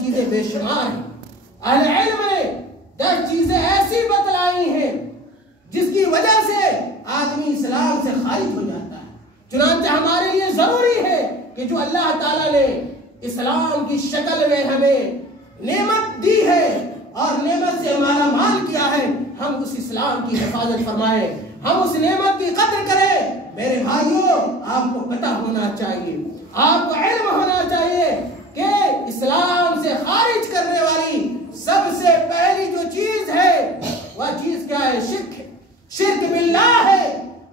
چیزیں بے شمار ہیں. اہل علم نے 10 چیزیں ایسی بتلائی ہیں جس کی وجہ سے آدمی اسلام سے خارج ہو جاتا ہے. چنانچہ ہمارے لیے ضروری ہے کہ جو اللہ تعالیٰ نے اسلام کی شکل میں ہمیں نعمت دی ہے اور نعمت سے مالا مال کیا ہے، ہم اس اسلام کی حفاظت فرمائیں، ہم اس نعمت کی قدر کریں. میرے بھائیوں، آپ کو پتہ ہونا چاہیے، آپ کو علم ہونا چاہیے کہ اسلام سے خارج کرنے والی سب سے پہلی جو چیز ہے وہ چیز کیا ہے؟ شرک باللہ ہے.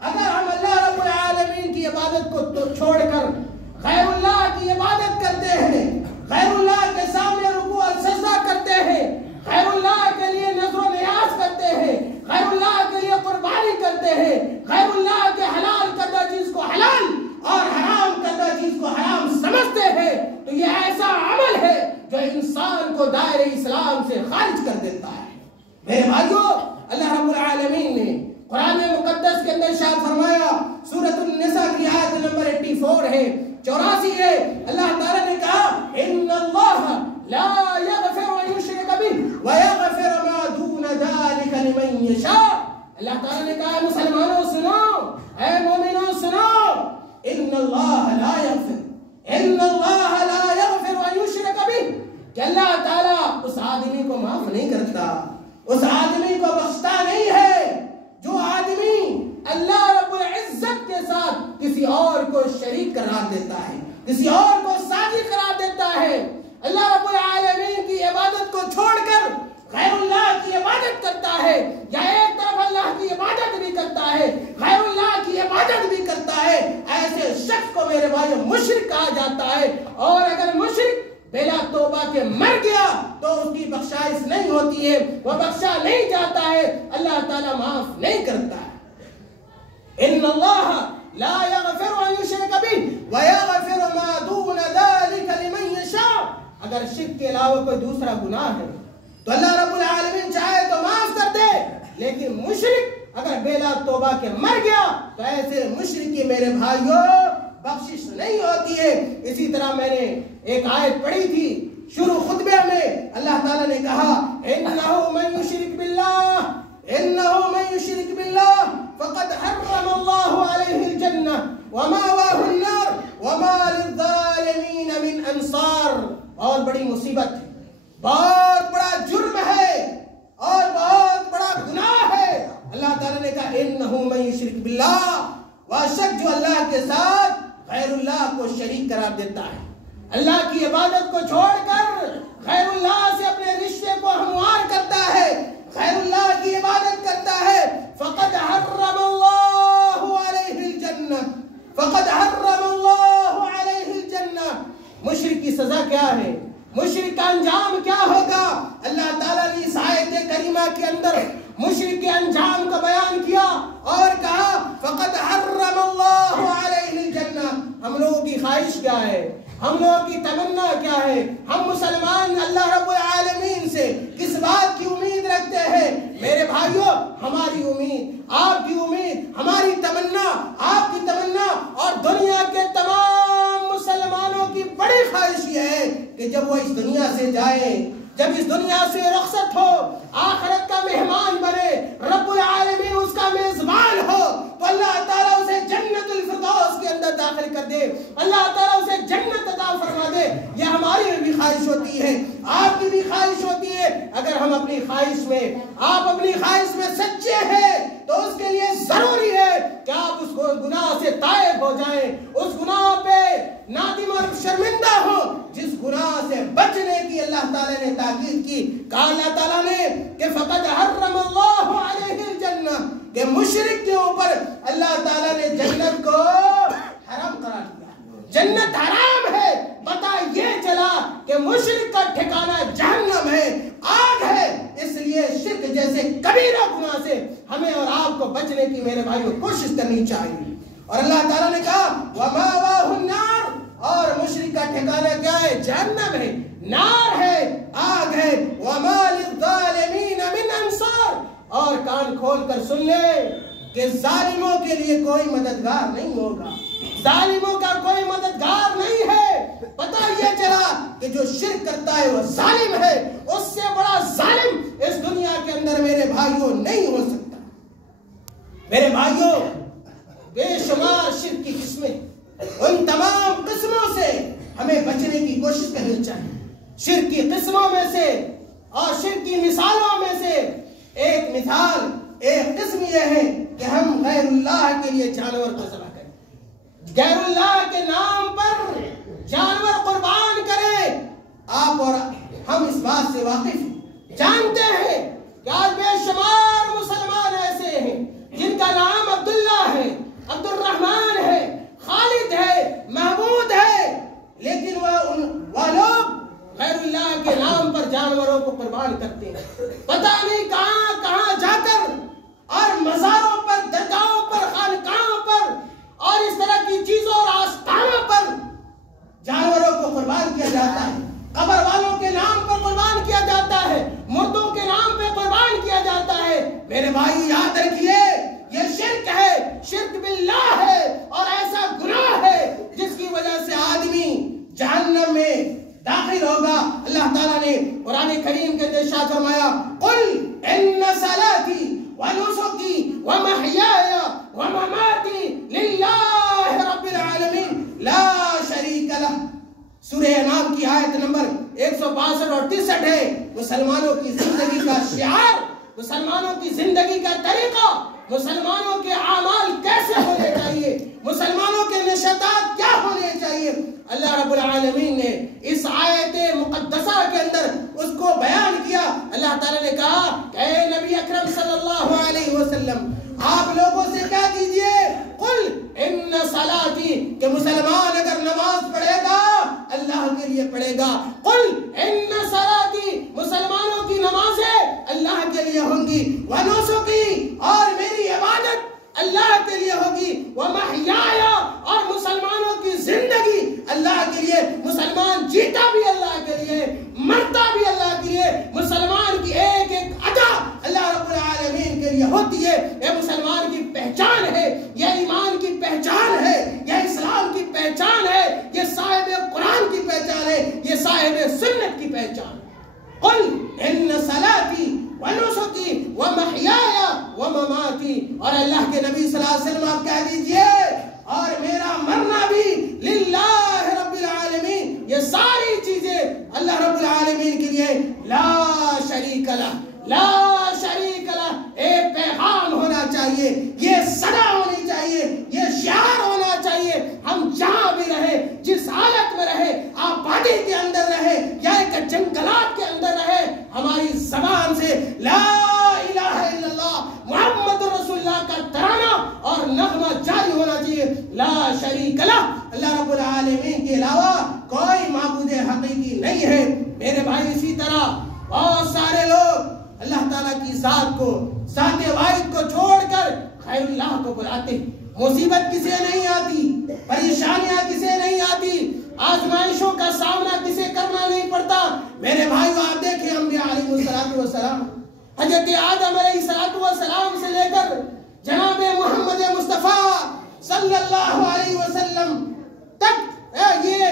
اگر ہم اللہ رب العالمین کی عبادت کو چھوڑ کر غیر اللہ کی عبادت کرتے ہیں، غیر اللہ کے سامنے رکوع اور سجدہ کرتے ہیں، غیر اللہ کے لیے نذر و نیاز کرتے ہیں، غیر اللہ کے لیے قربانی کرتے ہیں، غیر اللہ کے حلال کردہ چیز کو حلال اور حرام کردہ چیز کو حرام سمجھتے ہیں، تو یہ ایسا عمل ہے جو انسان کو دائرہ اسلام سے خارج کر دیتا ہے. میرے بھائیوں، اللہ رب العالمین نے قرآن مقدس کے اندر ارشاد فرمایا، سورۃ النساء کی آیت نمبر 84 ہے، 84 ہے. اللہ تعالیٰ نے کہا ان اللہ لا یغفر ان یشرک بہ ویغفر ما دون ذلک لمن یشاء. اللہ تعالیٰ نے کہا مسلمانوں سنو، اے مومنوں سنو، ان اللہ لا یغفر ان یشرک بہ، کہ اللہ تعالیٰ اس آدمی کو معاف نہیں کرتا، اس آدمی کو بخشتا نہیں ہے جو آدمی اللہ رب العزت کے ساتھ کسی اور کو شریک قرار دیتا ہے، کسی اور کو ساتھی قرار دیتا ہے. اللہ رب العالمین کی عبادت کو چھوڑ کر غیر اللہ کی عبادت کرتا ہے، یا ایک طرف اللہ کی عبادت بھی کرتا ہے، غیر اللہ کی عبادت بھی کرتا ہے، ایسے شخص کو میرے بھائی مشرک کہا جاتا ہے. اور اگر مشرک بلا توبہ کے مر گیا تو اس کی بخشائش نہیں ہوتی ہے، وہ بخشا نہیں جاتا ہے، اللہ تعالیٰ معاف نہیں کرتا ہے. ان اللہ لا یغفر ان یشرک بہ ویغفر ما دون ذلک لمن یشاء. اگر شرک کے علاوہ کوئی دوسرا گناہ ہے تو اللہ رب العالمین چاہے تو معاف کر دے، لیکن مشرک اگر بلا توبہ کے مر گیا تو ایسے مشرک کی میرے بھائیوں بخشش نہیں ہوتی ہے. اسی طرح میں نے ایک آیت پڑھی تھی شروع خطبے میں، اللہ تعالیٰ نے کہا انہو من یشرک باللہ فقد حرم اللہ علیہ الجنہ ومأواہ النار وما للظالمین من انصار. بہت بڑی مصیبت ہے، بہت بڑا جرم ہے اور بہت بڑا گناہ ہے. اللہ تعالیٰ نے کہا انہو من یشرک باللہ، وہ شخص جو اللہ کے ساتھ غیر اللہ کو شریک قرار دیتا ہے، اللہ کی عبادت کو چھوڑ کر غیر اللہ سے اپنے رشتے کو ہموار کرتا ہے، غیر اللہ کی عبادت کرتا ہے، فقد حرم اللہ علیہ الجنہ، فقد حرم اللہ علیہ الجنہ. مشرک کی سزا کیا ہے؟ مشرک کا انجام کیا ہوگا؟ اللہ تعالیٰ نے اس آیت کریمہ کے اندر مشرک کے انجام کا بیان کیا اور کہا فقد حرم اللہ علیہ الجنہ. ہم لوگوں کی خواہش کیا ہے؟ ہم لوگوں کی تمنا کیا ہے؟ ہم مسلمان اللہ رب العالمین سے کس بات کی امید رکھتے ہیں؟ میرے بھائیوں، ہماری امید، آپ کی امید، ہماری تمنا، آپ کی تمنا اور دنیا کے تمام مسلمانوں کی بڑی خواہش یہ ہے کہ جب وہ اس دنیا سے جائے، جب اس دنیا سے رخصت ہو، آخرت کا مہمان بنے، رب العالمین اس کا میزبان ہو، تو اللہ تعالیٰ اسے جنت الفردوس کے اندر داخل کر دے، اللہ تعالیٰ اسے جنت عطا فرما دے. یہ ہماری بھی خواہش ہوتی ہے، آپ کی بھی خواہش ہوتی ہے. اگر ہم اپنی خواہش میں، آپ اپنی خواہش میں سچے ہیں تو اس کے لیے ضروری ہے کہ آپ اس گناہ سے تائب ہو جائیں، اس گناہ پہ نادم اور شرمندہ ہو جس گناہ سے بچنے کی اللہ تعالیٰ نے تاکید کی. کہا اللہ تعالیٰ نے کہ فقد حرم اللہ علیہ الجنہ، کہ مشرک کے اوپر اللہ تعالیٰ نے جنت کو حرام قرار دیا. جنت حرام ہے، پتہ یہ چلا کہ مشرک کا ٹھکانہ جہنم ہے، آگ ہے. اس لیے شرک جیسے کبیرہ گناہ سے ہمیں اور آپ کو بچنے کی میرے بھائیوں کوشش کرنی چاہیے. اور اللہ تعالیٰ نے کہا وَمَأْوَاهُ النَّارُ، اور مشرک کا ٹھکانہ کیا ہے؟ جہنم ہے، نار ہے، آگ ہے. وَمَا لِلظَّالِمِينَ مِنْ أَنصَارٍ، اور کان کھول کر سن لے کہ ظالموں کے لیے کوئی مددگار نہیں ہوگا، ظالموں کا کوئی مددگار نہیں ہے. پتہ یہ چلا کہ جو شرک کرتا ہے وہ ظالم ہے، اس سے بڑا ظالم اس دنیا کے اندر میرے بھائیوں نہیں ہو سکتا۔ میرے بھائیوں، بے شمار شرک کی قسمیں، ان تمام قسموں سے ہمیں بچنے کی کوشش کرنی چاہیے۔ شرک کی قسموں میں سے اور شرک کی مثالوں میں سے ایک مثال، ایک قسم یہ ہے کہ ہم غیر اللہ کے لیے جانور کو ذبح کریں، غیر اللہ کے نام پر جانور قربان کریں۔ آپ اور ہم اس بات سے واقف جانتے ہیں کہ آج بے شمار مسلمان ایسے ہیں جن کا نام عبداللہ ہے، عبد الرحمن ہے، خالد ہے، محمود ہے، لیکن وہ لوگ غیر اللہ کے نام پر جانوروں کو قربان کرتے ہیں، پتہ نہیں کہاں کہاں جا کر، اور مزاروں پر، درگاہوں پر، خانقاہوں پر اور اس طرح کی چیزوں اور آستانوں پر جانوروں کو قربان کیا جاتا ہے، قبر والوں کے نام پر قربان کیا جاتا ہے، مردوں کے نام پہ قربان کیا جاتا ہے۔ میرے بھائی یاد رکھیے، یہ شرک ہے، شرک باللہ ہے، اور ایسا گناہ ہے جس کی وجہ سے آدمی جہنم میں داخل ہوگا۔ اللہ تعالیٰ نے قرآن کریم کے اندر ارشاد فرمایا، قل ان صلاتي ونسكي ومحياي ومماتي لله رب العالمین لا شریک لہ۔ سورہ انعام کی آیت نمبر 162 اور 63 ہے۔ مسلمانوں کی زندگی کا شعار، مسلمانوں کی زندگی کا طریقہ، مسلمانوں کے اعمال کیسے ہونے چاہیے، مسلمانوں کے نشاطات کیا ہونے چاہیے، اللہ رب العالمین نے اس آیت مقدسہ کے اندر اس کو بیان کیا۔ اللہ تعالیٰ نے کہا کہ اے نبی اکرم صلی اللہ علیہ وسلم، آپ لوگوں سے کہہ دیجئے، قل ان صلاتی، کہ مسلمان اگر نماز پڑھے گا اللہ کے لیے پڑھے گا، قل ان صلاتی، مسلمانوں کی نمازیں اللہ کے لیے ہوں گی، ونسکی، اور میری عبادت اللہ کے لیے ہوگی، ومحیایا، اور مسلمانوں کی زندگی اللہ کے لیے، مسلمان جیتا بھی اللہ کے لیے، مرتا بھی اللہ کے لیے، مسلمان کی ایک ایک ادا اللہ رب العالمین کے لیے ہوتی ہے۔ یہ مسلمان کی پہچان ہے، یہ ایمان کی پہچان ہے، یہ اسلام کی پہچان ہے، یہ صاحب قرآن کی پہچان ہے، یہ صاحب سنت کی پہچان ہے۔ قل ان صلاتی ونسکی ومحیایا ومماتی، اور اللہ کے نبی صلی اللہ علیہ وسلم آپ کہہ دیجئے، اور میرا مرنا بھی للہ رب العالمین، یہ ساری چیزیں اللہ رب العالمین کے لیے، لا شریک لہ، لا شریک لہ، ایک پیغام ہونا چاہیے، یہ صدا ہونی چاہیے، یہ شعار ہونا چاہیے۔ ہم جہاں بھی رہے، جس حالت میں رہے، آبادی کے اندر رہے یا ایک جنگلات کے اندر رہے، ہماری زبان سے لا الہ الا اللہ محمد رسول اللہ کا ترانہ اور نغمہ جاری ہونا چاہیے، لا شریک لہ، اللہ رب العالمین کے علاوہ کوئی معبود حقیقی نہیں ہے۔ میرے بھائی، اسی طرح بہت سارے لوگ اللہ تعالیٰ کی ذات کو، ذات واحد کو چھوڑ کر غیر اللہ کو بلاتے ہیں۔ مصیبت کسے نہیں آتی، پریشانیاں کسے نہیں آتی، آزمائشوں کا سامنا کسے کرنا نہیں پڑتا۔ میرے بھائیو، آپ دیکھیں انبیاء علیہ السلام، حضرت آدم علیہ السلام سے لے کر جناب محمد مصطفیٰ صلی اللہ علیہ وسلم تک یہ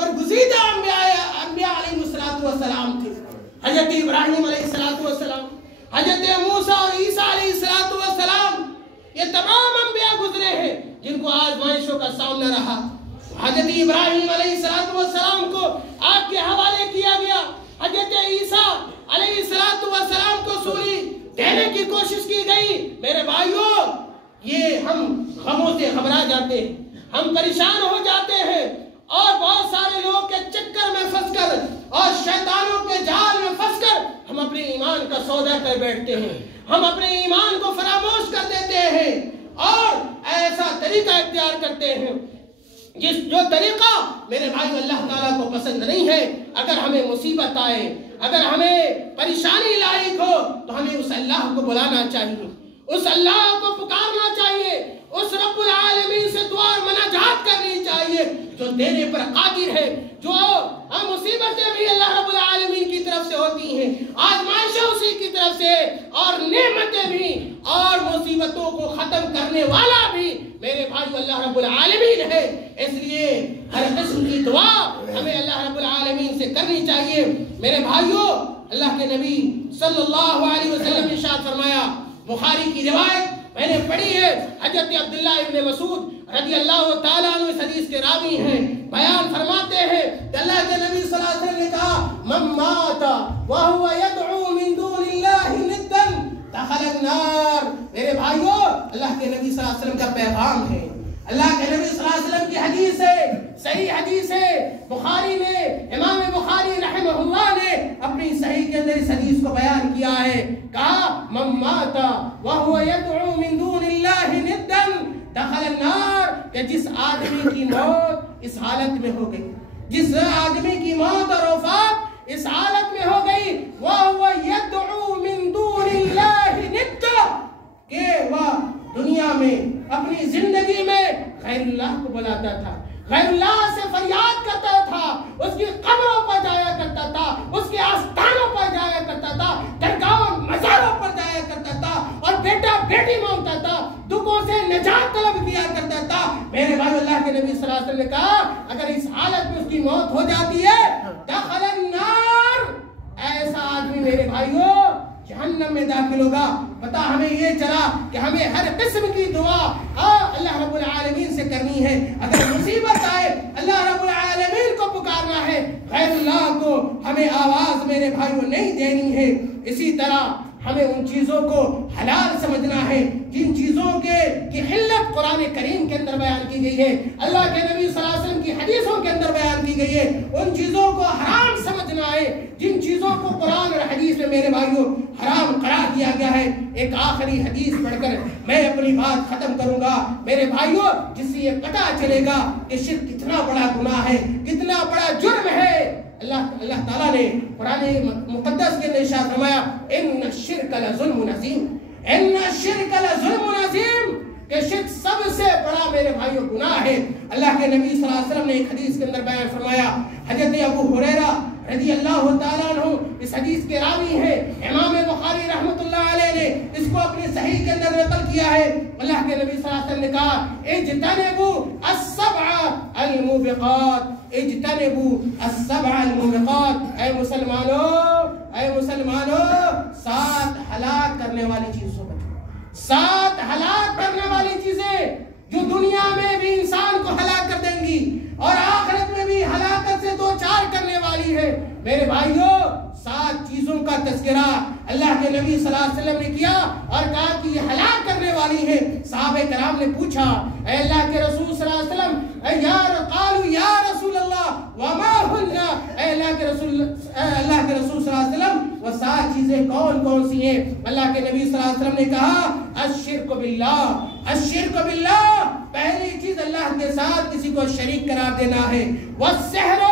برگزیدہ انبیاء علیہ السلام تھے۔ حضرت ابراہیم علیہ السلام، حضرت موسیٰ اور عیسیٰ علیہ السلام، یہ تمام انبیاء گزرے ہیں جن کو آزمائشوں کا سامنا رہا۔ حضرت ابراہیم علیہ السلام کو آگ کے حوالے کیا گیا، حضرت عیسیٰ علیہ السلام کو سولی دینے کی کوشش کی گئی۔ میرے بھائیوں، یہ ہم غموں سے گھبرا جاتے ہیں، ہم پریشان ہو جاتے ہیں، اور بہت سارے لوگ کے چکر میں پھنس کر اور شیطانوں کے جال میں پھنس کر ہم اپنے ایمان کا سودا کر بیٹھتے ہیں، ہم اپنے ایمان کو فراموش کر دیتے ہیں، اور ایسا طریقہ اختیار کرتے ہیں جو طریقہ میرے بھائی اللہ تعالیٰ کو پسند نہیں ہے۔ اگر ہمیں مصیبت آئے، اگر ہمیں پریشانی لاحق ہو، تو ہمیں اس اللہ کو بلانا چاہیے، اس اللہ کو پکارنا چاہیے، اس رب العالمین سے دعا اور مناجات کرنی چاہیے جو دینے پر قادر ہے، جو مصیبتیں بھی اللہ رب العالمین کی طرف سے ہوتی ہیں، آزمائشیں اسی کی طرف سے، اور نعمتیں بھی اور مصیبتوں کو ختم کرنے والا بھی میرے بھائی اللہ رب العالمین ہے۔ اس لیے ہر قسم کی دعا، ہمیں اللہ رب العالمین سے کرنی چاہیے۔ میرے بھائیوں، اللہ کے نبی صلی اللہ علیہ وسلم نے ارشاد فرمایا، بخاری کی روایت میں نے پڑھی ہے، حضرت عبداللہ ابن مسعود رضی اللہ تعالیٰ عنہ اس حدیث کے راوی ہیں، بیان فرماتے ہیں کہ اللہ کے نبی صلی اللہ علیہ وسلم نے کہا، من مات وهو يدعو من دون اللہ ندا دخل النار۔ میرے بھائیوں، اللہ کے نبی صلی اللہ علیہ وسلم کا پیغام ہے، اللہ کے نبی صلی اللہ علیہ وسلم کی حدیث ہے، صحیح حدیث ہے، بخاری نے، امام بخاری رحمہ اللہ نے اپنی صحیح کے اندر اس حدیث کو بیان کیا ہے، کہا من مات وهو يدعو من دون اللہ ندا دخل النار، کہ جس آدمی کی موت اس حالت میں ہو گئی، جس آدمی کی موت اور وفات اس حالت میں ہو گئی، وهو يدعو من دون اللہ ندا، کہ وہ دنیا میں اپنی زندگی میں غیر اللہ کو بلاتا تھا، غیر اللہ سے فریاد کرتا تھا، اس کی قبروں پر جایا کرتا تھا، اس کے آستانوں پر جایا کرتا تھا، درگاہوں مزاروں پر جایا کرتا تھا، اور بیٹا بیٹی مانگتا تھا، دکھوں سے نجات طلب کیا کرتا تھا۔ میرے بھائی، اللہ کے نبی صلی اللہ علیہ وسلم نے کہا، اگر اس حالت میں اس کی موت ہو جاتی ہے، دخل النار، ایسا آدمی میرے بھائیوں جہنم میں داخل ہوگا۔ پتا ہمیں یہ چلا کہ ہمیں ہر قسم کی دعا اللہ رب العالمین سے کرنی ہے۔ اگر مصیبت آئے، اللہ رب العالمین کو پکارنا ہے، غیر اللہ کو ہمیں آواز میرے بھائیوں نہیں دینی ہے۔ اسی طرح ہمیں ان چیزوں کو حلال سمجھنا ہے جن چیزوں کی حلت قرآن کریم کے اندر بیان کی گئی ہے، اللہ کے نبی صلی اللہ علیہ وسلم کی حدیثوں کے اندر بیان کی گئی ہے، ان چیزوں کو حرام سمجھنا ہے جن چیزوں کو قرآن اور حدیث میں میرے بھائیوں حرام قرار دیا گیا ہے۔ ایک آخری حدیث پڑھ کر میں اپنی بات ختم کروں گا میرے بھائیوں، جس سے یہ پتہ چلے گا کہ شرک کتنا بڑا گناہ ہے، کتنا بڑا جرم ہے۔ اللہ تعالیٰ نے قرآن مقدس کے اندر ارشاد فرمایا، ان الشرک لظلم عظیم، ان الشرک لظلم عظیم، کہ شرک سب سے بڑا میرے بھائیوں گناہ ہے۔ اللہ کے نبی صلی اللہ علیہ وسلم نے ایک حدیث کے اندر بیان فرمایا، حضرت ابو ہریرہ رضی اللہ تعالیٰ عنہ اس حدیث کے راوی ہیں، امام بخاری رحمۃ اللہ علیہ نے اس کو اپنی صحیح کے اندر نقل کیا ہے۔ اللہ کے نبی صلی اللہ علیہ وسلم نے کہا، اجتنبوا السبع الموبقات، اجتنبوا السبع الموبقات، اے مسلمانوں 7 ہلاک کرنے والی چیزوں پر، 7 ہلاک کرنے والی چیزیں جو دنیا میں بھی انسان کو ہلاک کر دیں گی اور آخرت میں بھی ہلاکت سے دوچار کرنے والی ہے۔ میرے بھائیوں، 7 چیزوں کا تذکرہ اللہ کے نبی صلی اللہ علیہ وسلم نے کیا اور کہا کہ یہ ہلاک کرنے والی ہے۔ صحابہ کرام نے پوچھا، اے اللہ کے رسول صلی اللہ علیہ وسلم، قالوا یا رسول اللہ وما ہن، اے اللہ کے رسول صلی اللہ علیہ وسلم وہ 7 چیزیں کون کون سی ہیں؟ اللہ کے نبی صلی اللہ علیہ وسلم نے کہا، الشرک باللہ، الشرک باللہ، پہلی چیز اللہ کے ساتھ کسی کو شریک قرار دینا ہے، والسحر،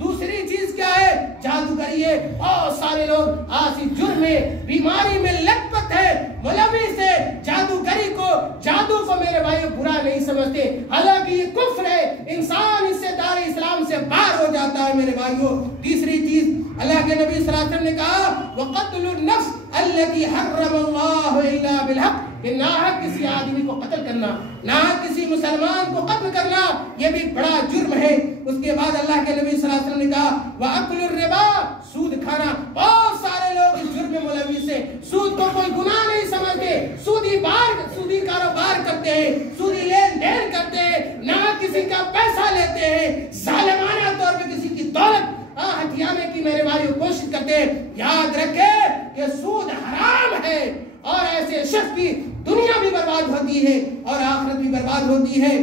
دوسری چیز کیا ہے؟ جادوگری ہے۔ بہت سارے لوگ آج اس جرم میں، بیماری میں لت پت ہے، ملوث ہے، جادوگری کو، جادو کو میرے بھائیوں برا نہیں سمجھتے، حالانکہ یہ کفر ہے، انسان اس سے دار اسلام سے باہر ہو جاتا ہے میرے بھائیوں۔ تیسری چیز اللہ کے نبی صلی اللہ علیہ وسلم نے کہا، وقتل النفس التي حرم اللہ الا بالحق، کہ ناحق کسی آدمی کو قتل کرنا، ناحق کسی مسلمان کو قتل کرنا، یہ بھی بڑا جرم ہے۔ اس کے بعد اللہ کے نبی صلی اللہ علیہ وسلم نے کہا، وَأَكْلُ الرِّبَا، سود کھانا۔ بہت سارے لوگ اس جرم میں ملوث ہیں، سود کو کوئی گناہ نہیں سمجھتے، سودی کاروبار کرتے ہیں، سودی لین دین کرتے ہیں، نہ کسی کا پیسہ لیتے ہیں، ظالمانہ طور پہ کسی کی دولت ہتھیانے کی میرے بھائیوں کوشش کرتے ہیں۔ یاد رکھیں کہ سود حرام ہے اور ایسے شخص کی دنیا بھی برباد ہوتی ہے اور آخرت بھی برباد ہوتی ہے۔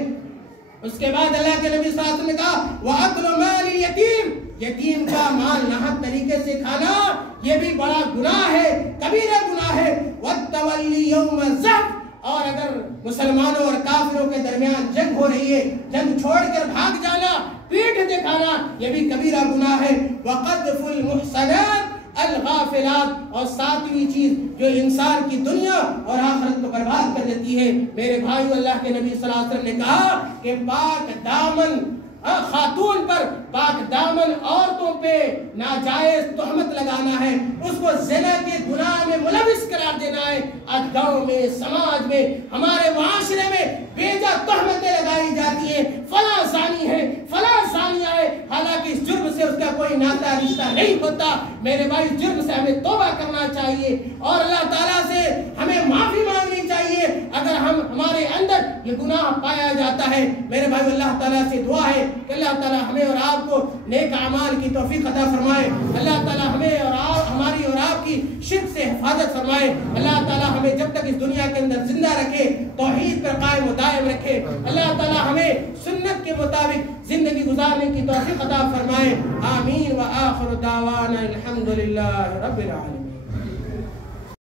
اس کے بعد اللہ کے نبی صلی اللہ علیہ وسلم نے کہا، وَأَكْلُ مَالِ الْيَتِيمِ، یتیم کا مال ناحق طریقے سے کھانا یہ بھی بڑا گناہ ہے، کبیرہ گناہ ہے۔ وَالتَّوَلِّي يَوْمَ الزَّحْفِ، اور اگر مسلمانوں اور کافروں کے درمیان جنگ ہو رہی ہے، جنگ چھوڑ کر بھاگ جانا، پیٹھ دکھانا، یہ بھی کبیرہ گناہ ہے۔ وَقَذْفُ الْمُحْصَنَاتِ الغافلات، اور 7ویں چیز جو انسان کی دنیا اور آخرت کو برباد کر دیتی ہے۔ میرے بھائیو، اللہ کے نبی صلی اللہ علیہ وسلم نے کہا کہ پاک دامن خاتون پر، پاک دامن عورتوں پہ ناجائز تہمت لگانا ہے، اس کو زنا کے گناہ میں ملوث قرار دینا ہے۔ آج گاؤں میں، سماج میں، ہمارے معاشرے میں بے جا تہمتیں لگائی جاتی ہیں، فلاں زانی ہے، فلاں زانیہ ہے، حالانکہ اس جرم سے اس کا کوئی ناتا رشتہ نہیں ہوتا. میرے بھائی اس جرم سے ہمیں توبہ کرنا چاہیے اور اللہ تعالیٰ سے ہمیں معافی مانگنی چاہیے اگر ہمارے اندر یہ گناہ پایا جاتا ہے. میرے بھائی اللہ تعالیٰ سے دعا ہے کہ اللہ تعالیٰ ہمیں اور آپ کو نیک اعمال کی توفیق عطا فرمائے. اللہ تعالیٰ ہمیں اور آپ ہماری اور آپ کی شرک سے حفاظت فرمائے. اللہ تعالیٰ ہمیں جب تک اس دنیا کے اندر زندہ رکھے توحید پر قائم و دائم رکھے. اللہ تعالیٰ ہمیں سنت کے مطابق زندگی گزارنے کی توفیق عطا فرمائے. آمین. وآخر دعوانا الحمدللہ رب العالمین.